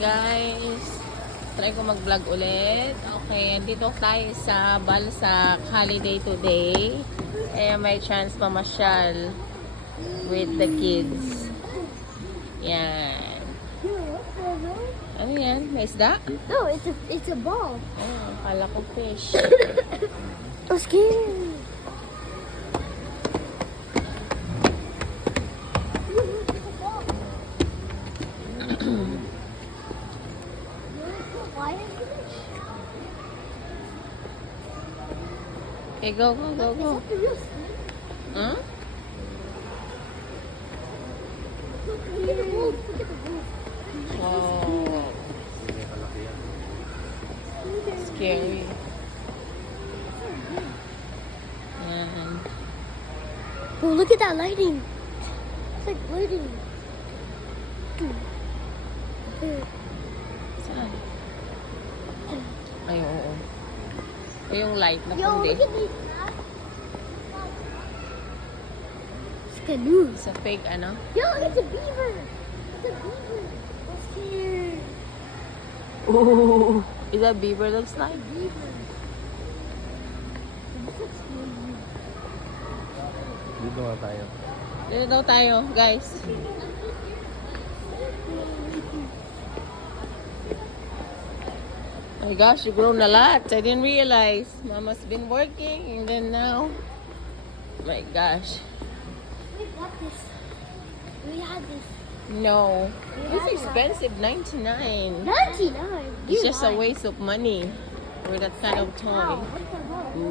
Guys, try ko mag-vlog ulit. Okay, dito tayo sa Balsac holiday today. Eh, may chance mamasyal with the kids. Yan. Ano yan? May isda? No, it's a ball. Oh, akala ko fish. I'm scared. Okay, go. Is that the real snake? Huh? Look at the wolf. Look at the wolf. Oh, scary. Yan. Oh, look at that lighting. It's like lighting. Saan? Ay, oo. O yung light na Yo, kundi. look at this. It's a canoe. Sa fake ano? Yo, it's a beaver. It's a beaver. I'm scared. Ooh, is that beaver looks like? Beaver. This looks scary. Dito nga tayo. Dito daw tayo, guys. Oh my gosh, you grown a lot. I didn't realize. Mama's been working and then now. My gosh. We got this. We had this. No. We It's had expensive, $99. 99. It's just a waste of money for that kind of Wow, toy. what the hell?